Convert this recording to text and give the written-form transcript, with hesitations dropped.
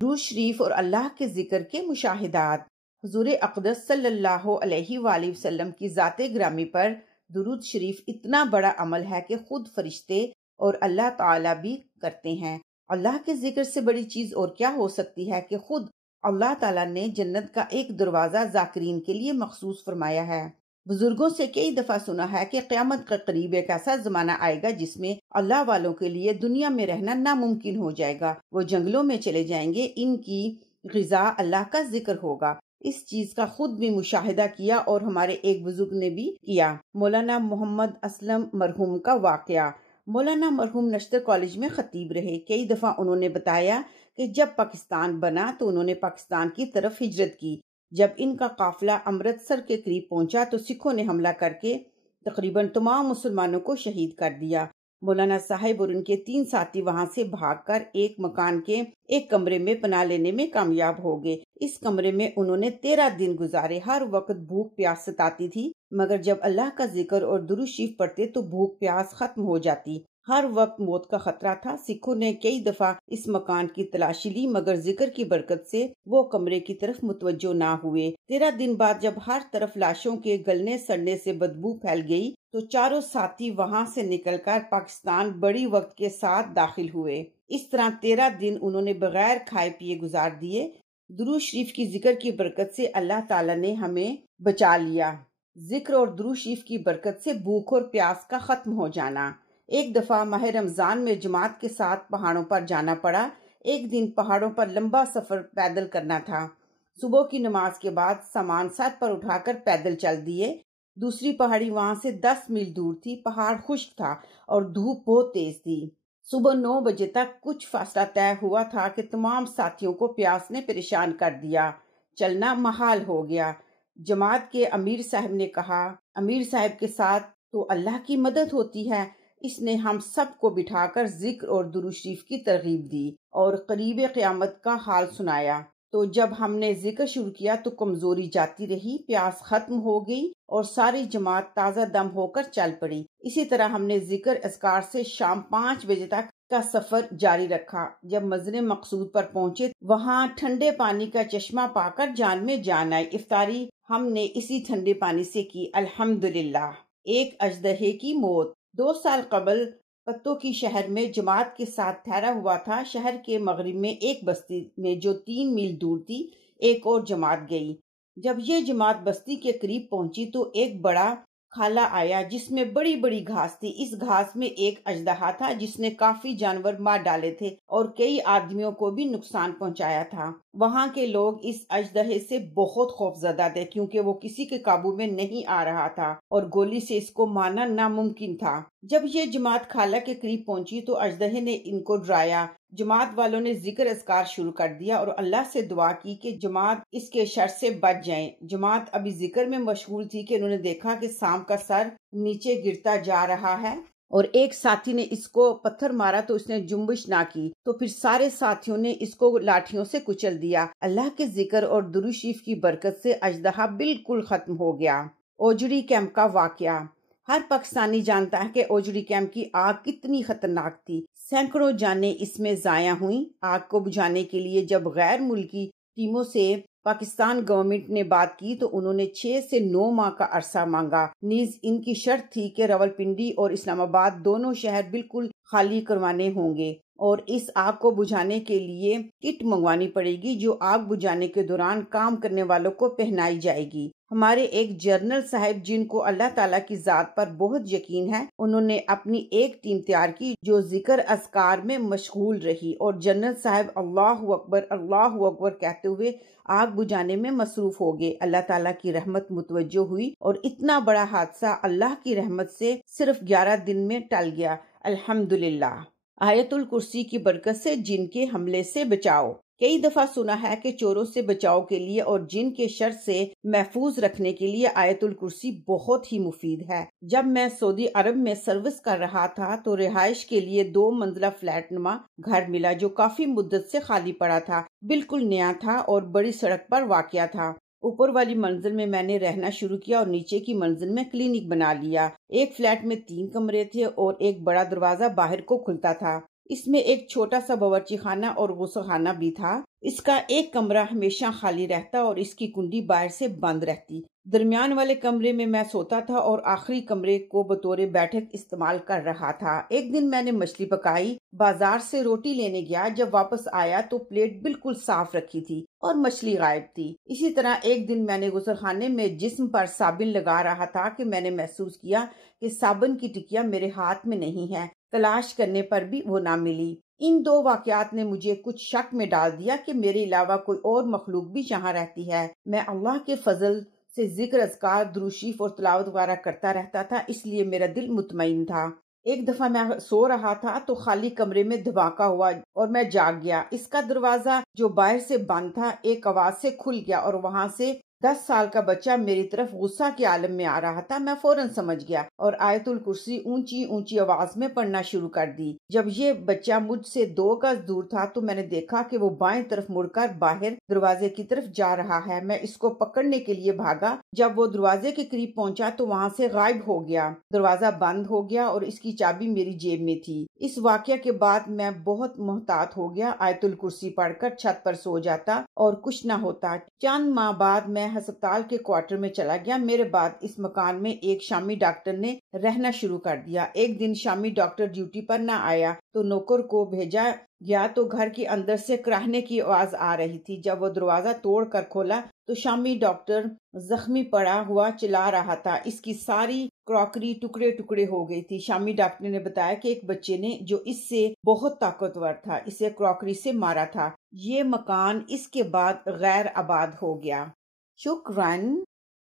درود شریف اور اللہ کے ذکر کے مشاہدات۔ حضور اقدس صلی اللہ علیہ وآلہ وسلم کی ذات گرامی پر درود شریف اتنا بڑا عمل ہے کہ خود فرشتے اور اللہ تعالیٰ بھی کرتے ہیں۔ اللہ کے ذکر سے بڑی چیز اور کیا ہو سکتی ہے کہ خود اللہ تعالیٰ نے جنت کا ایک دروازہ ذاکرین کے لیے مخصوص فرمایا ہے۔ بزرگوں سے کئی دفعہ سنا ہے کہ قیامت کے قریب ایک ایسا زمانہ آئے گا جس میں اللہ والوں کے لیے دنیا میں رہنا ناممکن ہو جائے گا۔ وہ جنگلوں میں چلے جائیں گے، ان کی غذا اللہ کا ذکر ہوگا۔ اس چیز کا خود بھی مشاہدہ کیا اور ہمارے ایک بزرگ نے بھی کیا۔ مولانا محمد اسلم مرحوم کا واقعہ۔ مولانا مرحوم نشتر کالج میں خطیب رہے۔ کئی دفعہ انہوں نے بتایا کہ جب پاکستان بنا تو انہوں نے پاکستان کی طرف ہجرت کی۔ جب ان کا قافلہ امرتسر کے قریب پہنچا تو سکھوں نے حملہ کر کے تقریباً تمام مسلمانوں کو شہید کر دیا۔ مولانا صاحب اور ان کے 3 ساتھی وہاں سے بھاگ کر ایک مکان کے ایک کمرے میں پناہ لینے میں کامیاب ہو گئے۔ اس کمرے میں انہوں نے 13 دن گزارے۔ ہر وقت بھوک پیاس ستاتی تھی، مگر جب اللہ کا ذکر اور درود شریف پڑھتے تو بھوک پیاس ختم ہو جاتی۔ ہر وقت موت کا خطرہ تھا۔ سکھوں نے کئی دفعہ اس مکان کی تلاشی لی، مگر ذکر کی برکت سے وہ کمرے کی طرف متوجہ نہ ہوئے۔ 13 دن بعد جب ہر طرف لاشوں کے گلنے سڑنے سے بدبو پھیل گئی تو چاروں ساتھی وہاں سے نکل کر پاکستان بڑی وقت کے ساتھ داخل ہوئے۔ اس طرح 13 دن انہوں نے بغیر کھائے پیے گزار دیے۔ درود شریف کی ذکر کی برکت سے اللہ تعالیٰ نے ہمیں بچا لیا۔ ذکر اور درود شریف کی برکت سے بھوک اور پیاس کا ختم ہو جانا۔ ایک دفعہ ماہ رمضان میں جماعت کے ساتھ پہاڑوں پر جانا پڑا۔ ایک دن پہاڑوں پر لمبا سفر پیدل کرنا تھا۔ صبح کی نماز کے بعد سامان سر پر اٹھا کر پیدل چل دیے۔ دوسری پہاڑی وہاں سے 10 میل دور تھی۔ پہاڑ خشک تھا اور دھوپ بہت تیز تھی۔ صبح 9 بجے تک کچھ فاصلہ طے ہوا تھا کہ تمام ساتھیوں کو پیاس نے پریشان کر دیا۔ چلنا محال ہو گیا۔ جماعت کے امیر صاحب نے کہا، امیر صاحب کے ساتھ تو اللہ کی مدد ہوتی ہے۔ اس نے ہم سب کو بٹھا کر ذکر اور درود شریف کی ترغیب دی اور قریب قیامت کا حال سنایا۔ تو جب ہم نے ذکر شروع کیا تو کمزوری جاتی رہی، پیاس ختم ہو گئی اور ساری جماعت تازہ دم ہو کر چل پڑی۔ اسی طرح ہم نے ذکر اذکار سے شام 5 بجے تک کا سفر جاری رکھا۔ جب منزل مقصود پر پہنچے وہاں ٹھنڈے پانی کا چشمہ پا کر جان میں جان آئی۔ افطاری ہم نے اسی ٹھنڈے پانی سے کی۔ الحمدللہ۔ ایک اژدہے کی موت۔ 2 سال قبل پتوں کی شہر میں جماعت کے ساتھ ٹھہرا ہوا تھا۔ شہر کے مغرب میں ایک بستی میں جو 3 میل دور تھی ایک اور جماعت گئی۔ جب یہ جماعت بستی کے قریب پہنچی تو ایک بڑا کھالا آیا جس میں بڑی بڑی گھاس تھی۔ اس گھاس میں ایک اژدہا تھا جس نے کافی جانور مار ڈالے تھے اور کئی آدمیوں کو بھی نقصان پہنچایا تھا۔ وہاں کے لوگ اس اژدہے سے بہت خوفزدہ تھے کیونکہ وہ کسی کے قابو میں نہیں آ رہا تھا اور گولی سے اس کو مارنا ناممکن تھا۔ جب یہ جماعت کھالا کے قریب پہنچی تو اژدہے نے ان کو ڈرایا۔ جماعت والوں نے ذکر اذکار شروع کر دیا اور اللہ سے دعا کی کہ جماعت اس کے شر سے بچ جائیں۔ جماعت ابھی ذکر میں مشغول تھی کہ انہوں نے دیکھا کہ سانپ کا سر نیچے گرتا جا رہا ہے اور ایک ساتھی نے اس کو پتھر مارا تو اس نے جنبش نہ کی تو پھر سارے ساتھیوں نے اس کو لاٹھیوں سے کچل دیا۔ اللہ کے ذکر اور درود شریف کی برکت سے اژدہا بالکل ختم ہو گیا۔ اوجڑی کیمپ کا واقعہ۔ ہر پاکستانی جانتا ہے کہ اوجڑی کیمپ کی آگ کتنی خطرناک تھی۔ سینکڑوں جانیں اس میں ضائع ہوئیں۔ آگ کو بجھانے کے لیے جب غیر ملکی ٹیموں سے پاکستان گورنمنٹ نے بات کی تو انہوں نے 6 سے 9 ماہ کا عرصہ مانگا۔ نیز ان کی شرط تھی کہ راولپنڈی اور اسلام آباد دونوں شہر بالکل خالی کروانے ہوں گے اور اس آگ کو بجھانے کے لیے کٹ منگوانی پڑے گی جو آگ بجھانے کے دوران کام کرنے والوں کو پہنائی جائے گی۔ ہمارے ایک جنرل صاحب جن کو اللہ تعالیٰ کی ذات پر بہت یقین ہے، انہوں نے اپنی ایک ٹیم تیار کی جو ذکر اذکار میں مشغول رہی اور جنرل صاحب اللہ اکبر کہتے ہوئے آگ بجھانے میں مصروف ہو گئے۔ اللہ تعالیٰ کی رحمت متوجہ ہوئی اور اتنا بڑا حادثہ اللہ کی رحمت سے صرف 11 دن میں ٹل گیا۔ الحمدللہ۔ آیت الکرسی کی برکت سے جن کے حملے سے بچاؤ۔ کئی دفعہ سنا ہے کہ چوروں سے بچاؤ کے لیے اور جن کے شر سے محفوظ رکھنے کے لیے آیت الکرسی بہت ہی مفید ہے۔ جب میں سعودی عرب میں سروس کر رہا تھا تو رہائش کے لیے 2 منزلہ فلیٹ نما گھر ملا جو کافی مدت سے خالی پڑا تھا، بالکل نیا تھا اور بڑی سڑک پر واقع تھا۔ اوپر والی منزل میں میں نے رہنا شروع کیا اور نیچے کی منزل میں کلینک بنا لیا۔ ایک فلیٹ میں 3 کمرے تھے اور ایک بڑا دروازہ باہر کو کھلتا تھا۔ اس میں ایک چھوٹا سا باورچی خانہ اور غسل خانہ بھی تھا۔ اس کا ایک کمرہ ہمیشہ خالی رہتا اور اس کی کنڈی باہر سے بند رہتی۔ درمیان والے کمرے میں سوتا تھا اور آخری کمرے کو بطور بیٹھک استعمال کر رہا تھا۔ ایک دن میں نے مچھلی پکائی، بازار سے روٹی لینے گیا، جب واپس آیا تو پلیٹ بالکل صاف رکھی تھی اور مچھلی غائب تھی۔ اسی طرح ایک دن میں نے غسل خانے میں جسم پر صابن لگا رہا تھا کہ میں نے محسوس کیا کہ صابن کی ٹکیا میرے ہاتھ میں نہیں ہے۔ تلاش کرنے پر بھی وہ نہ ملی۔ ان دو واقعات نے مجھے کچھ شک میں ڈال دیا کہ میرے علاوہ کوئی اور مخلوق بھی یہاں رہتی ہے۔ میں اللہ کے فضل سے ذکر، اذکار، درود شریف اور تلاوت وغیرہ کرتا رہتا تھا، اس لیے میرا دل مطمئن تھا۔ ایک دفعہ میں سو رہا تھا تو خالی کمرے میں دھماکہ ہوا اور میں جاگ گیا۔ اس کا دروازہ جو باہر سے بند تھا ایک آواز سے کھل گیا اور وہاں سے 10 سال کا بچہ میری طرف غصہ کے عالم میں آ رہا تھا۔ میں فوراً سمجھ گیا اور آیت الکرسی اونچی اونچی آواز میں پڑھنا شروع کر دی۔ جب یہ بچہ مجھ سے 2 گز دور تھا تو میں نے دیکھا کہ وہ بائیں طرف مڑ کر باہر دروازے کی طرف جا رہا ہے۔ میں اس کو پکڑنے کے لیے بھاگا۔ جب وہ دروازے کے قریب پہنچا تو وہاں سے غائب ہو گیا۔ دروازہ بند ہو گیا اور اس کی چابی میری جیب میں تھی۔ اس واقعہ کے بعد میں بہت محتاط ہو گیا۔ آیت الکرسی پڑھ کر چھت پر سو جاتا اور کچھ نہ ہوتا۔ چند ماہ بعد میں ہسپتال کے کوارٹر میں چلا گیا۔ میرے بعد اس مکان میں ایک شامی ڈاکٹر نے رہنا شروع کر دیا۔ ایک دن شامی ڈاکٹر ڈیوٹی پر نہ آیا تو نوکر کو بھیجا گیا تو گھر کے اندر سے کراہنے کی آواز آ رہی تھی۔ جب وہ دروازہ توڑ کر کھولا تو شامی ڈاکٹر زخمی پڑا ہوا چلا رہا تھا۔ اس کی ساری کراکری ٹکڑے ٹکڑے ہو گئی تھی۔ شامی ڈاکٹر نے بتایا کہ ایک بچے نے جو اس سے بہت طاقتور تھا اسے کراکری سے مارا تھا۔ یہ مکان اس کے بعد غیر آباد ہو گیا۔ شکراً۔